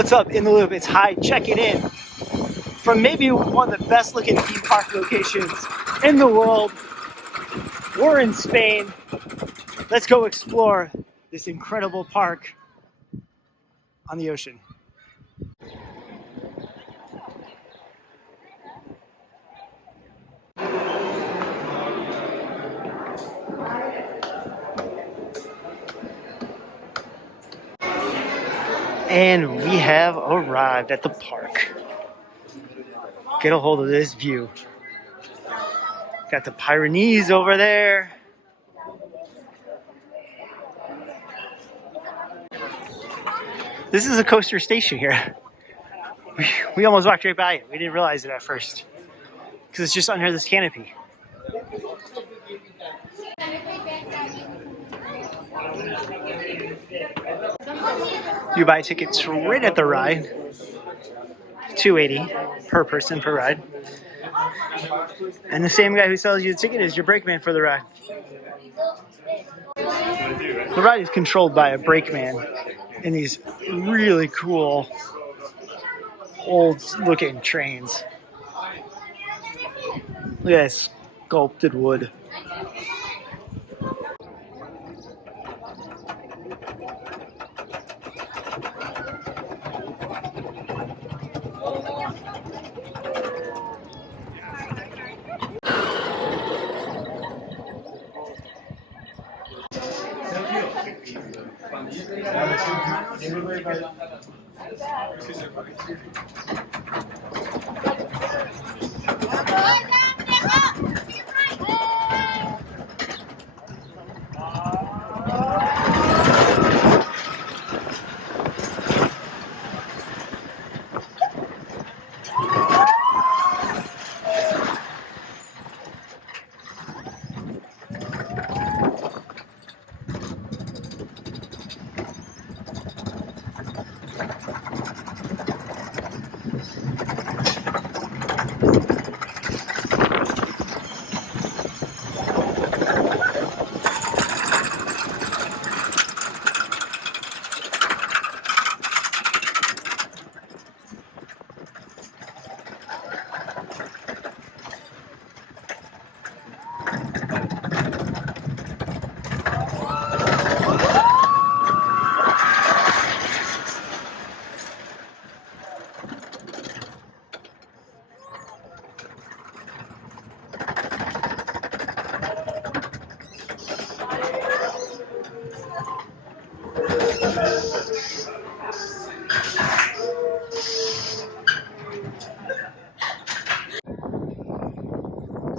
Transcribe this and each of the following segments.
What's up, In the Loop? It's Hyde checking in from maybe one of the best looking theme park locations in the world. We're in Spain. Let's go explore this incredible park on the ocean. And we have arrived at the park. Get a hold of this view. Got the Pyrenees over there. This is a coaster station here. We almost walked right by it. We didn't realize it at first because it's just under this canopy. You buy tickets right at the ride. $2.80 per person per ride. And the same guy who sells you the ticket is your brakeman for the ride. The ride is controlled by a brakeman in these really cool old looking trains. Look at this sculpted wood.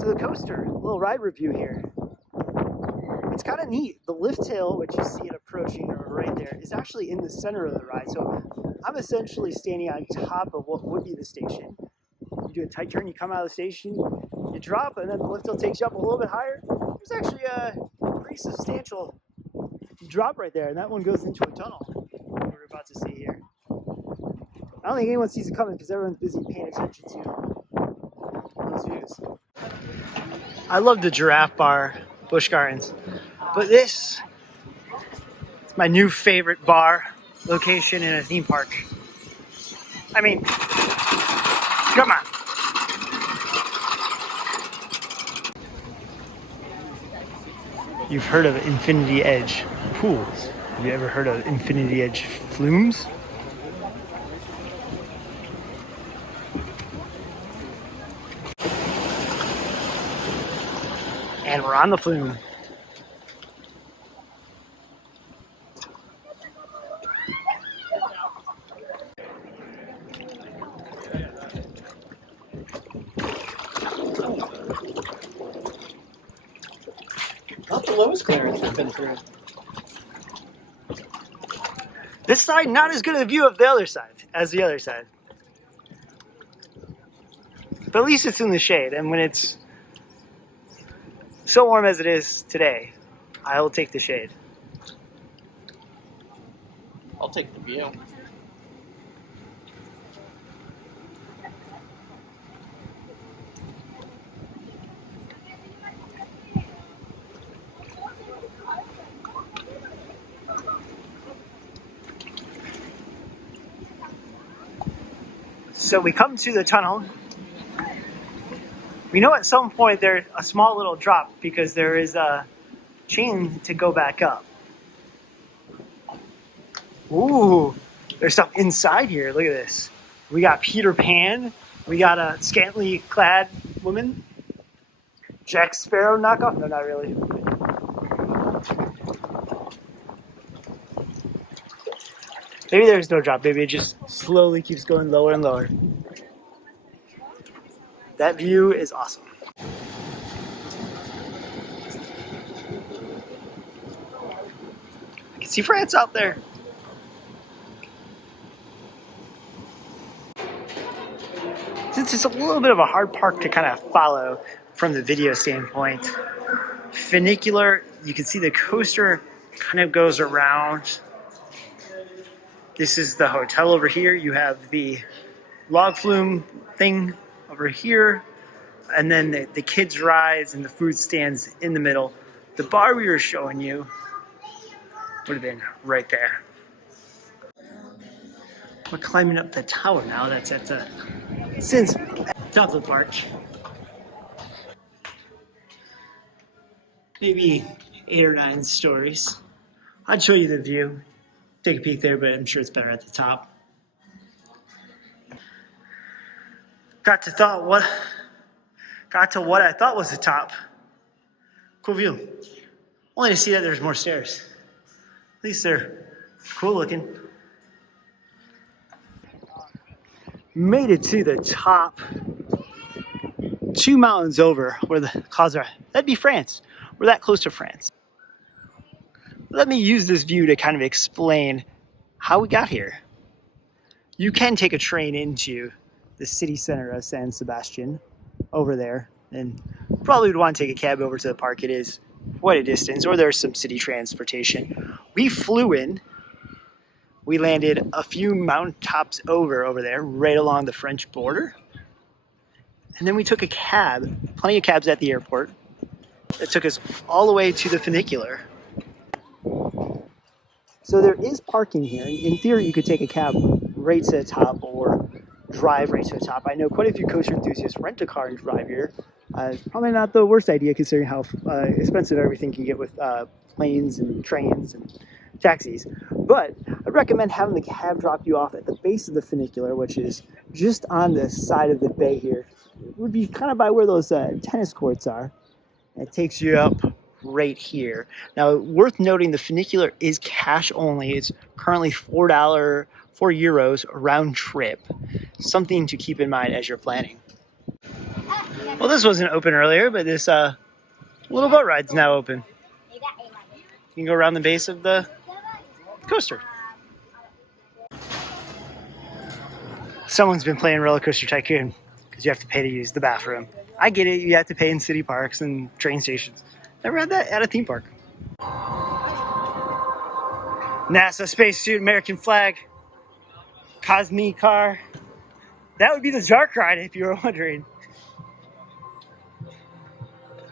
So the coaster, a little ride review here. It's kind of neat. The lift hill, which you see it approaching right there, is actually in the center of the ride. So I'm essentially standing on top of what would be the station. You do a tight turn, you come out of the station, you drop, and then the lift hill takes you up a little bit higher. There's actually a pretty substantial drop right there, and that one goes into a tunnel we're about to see here. I don't think anyone sees it coming because everyone's busy paying attention to those views. I love the Giraffe Bar, Busch Gardens, but this is my new favorite bar location in a theme park. I mean, come on. You've heard of Infinity Edge pools. Have you ever heard of Infinity Edge flumes? And we're on the flume. Not the lowest clearance we've been through. This side, not as good a view of the other side as the other side. But at least it's in the shade, and when it's so warm as it is today, I will take the shade. I'll take the view. So we come to the tunnel. We know at some point there's a small little drop because there is a chain to go back up. Ooh, there's stuff inside here. Look at this. We got Peter Pan. We got a scantily clad woman. Jack Sparrow knockoff? No, not really. Maybe there's no drop. Maybe it just slowly keeps going lower and lower. That view is awesome. I can see France out there. Since it's a little bit of a hard park to kind of follow from the video standpoint, funicular, you can see the coaster kind of goes around. This is the hotel over here. You have the log flume thing over here, and then the kids' rides and the food stands in the middle. The bar we were showing you would have been right there. We're climbing up the tower now. That's at the top of the park. Maybe 8 or 9 stories. I'd show you the view. Take a peek there, but I'm sure it's better at the top. Got to what I thought was the top. Cool view. Only to see that there's more stairs. At least they're cool looking. Made it to the top. 2 mountains over where the clouds are. That'd be France. We're that close to France. Let me use this view to kind of explain how we got here. You can take a train into the city center of San Sebastian over there, and probably would want to take a cab over to the park. It is quite a distance, or there's some city transportation. We flew in. We landed a few mountaintops over there, right along the French border. And then we took a cab, plenty of cabs at the airport, that took us all the way to the funicular. So there is parking here. In theory, you could take a cab right to the top or drive right to the top. I know quite a few coaster enthusiasts rent a car and drive here. Probably not the worst idea considering how expensive everything can get with planes and trains and taxis. But I'd recommend having the cab drop you off at the base of the funicular, which is just on the side of the bay here. It would be kind of by where those tennis courts are. It takes you up right here. Now, worth noting, the funicular is cash only. It's currently €4 round trip. Something to keep in mind as you're planning. Well, this wasn't open earlier, but this little boat ride's now open. You can go around the base of the coaster. Someone's been playing Roller Coaster Tycoon because you have to pay to use the bathroom. I get it, you have to pay in city parks and train stations. Never had that at a theme park. NASA spacesuit, American flag, cosmicar. That would be the dark ride if you were wondering.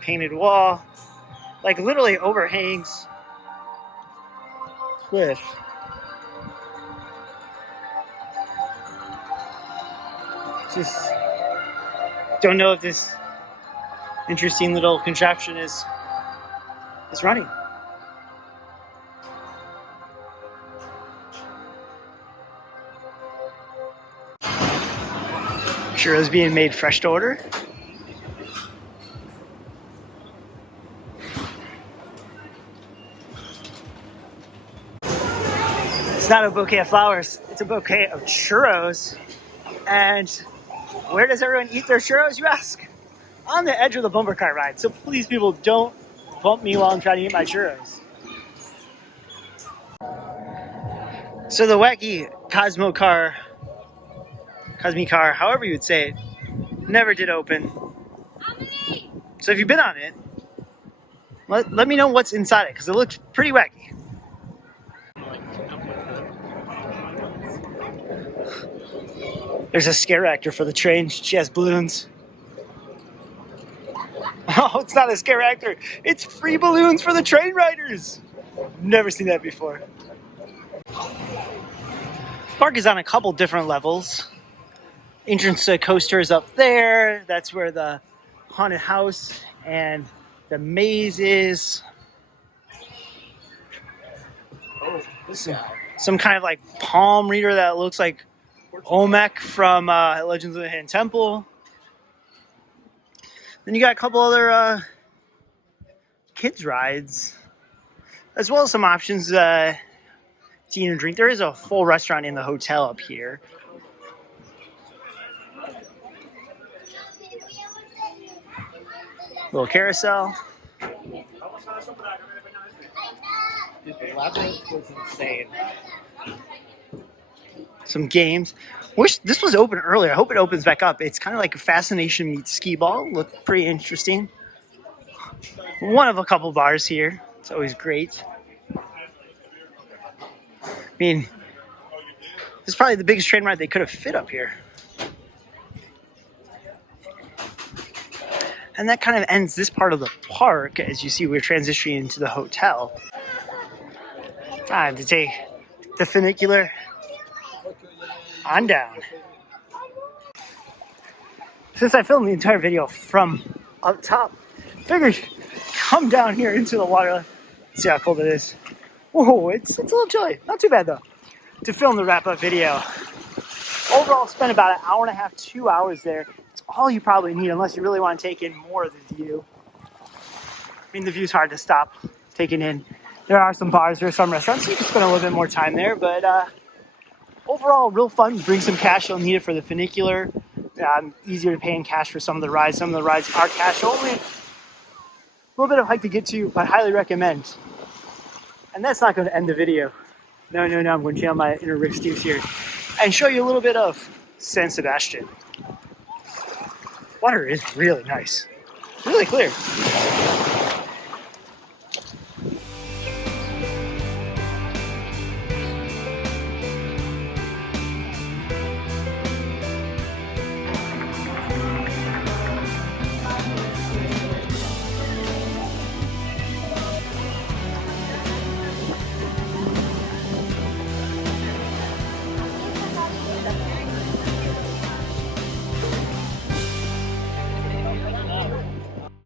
Painted wall, like literally overhangs cliff. Just don't know if this interesting little contraption is running. Churros being made fresh to order. It's not a bouquet of flowers, it's a bouquet of churros. And where does everyone eat their churros, you ask? On the edge of the bumper cart ride. So please, people, don't bump me while I'm trying to eat my churros. So the wacky cosmicar, however you would say it, never did open. So if you've been on it, let me know what's inside it, because it looks pretty wacky. There's a scare actor for the train. She has balloons. Oh, it's not a scare actor. It's free balloons for the train riders. Never seen that before. Park is on a couple different levels. entrance to the coaster is up there. That's where the haunted house and the maze is. Oh, this guy. Some kind of like palm reader that looks like Olmec from Legends of the Hidden Temple. Then you got a couple other kids rides, as well as some options to eat and drink. There is a full restaurant in the hotel up here. Little carousel. Dude, the labyrinth was insane. Some games. Wish this was open earlier. I hope it opens back up. It's kind of like a Fascination meets skee ball. Looked pretty interesting. One of a couple bars here. It's always great. I mean, this is probably the biggest train ride they could have fit up here. And that kind of ends this part of the park. As you see, we're transitioning into the hotel. Time to take the funicular on down. Since I filmed the entire video from up top, figured come down here into the water. See how cold it is. Whoa, it's a little chilly. Not too bad though. To film the wrap-up video. Overall, spent about an hour and a half, 2 hours there. It's all you probably need unless you really want to take in more of the view. I mean, the view's hard to stop taking in. There are some bars, there are some restaurants, so you can spend a little bit more time there, but overall, real fun. Bring some cash, you'll need it for the funicular. Easier to pay in cash for some of the rides. Some of the rides are cash only. A little bit of hike to get to, but highly recommend. And that's not going to end the video. No, I'm going to channel my inner Rick Steves here and show you a little bit of San Sebastian. Water is really nice. Really clear.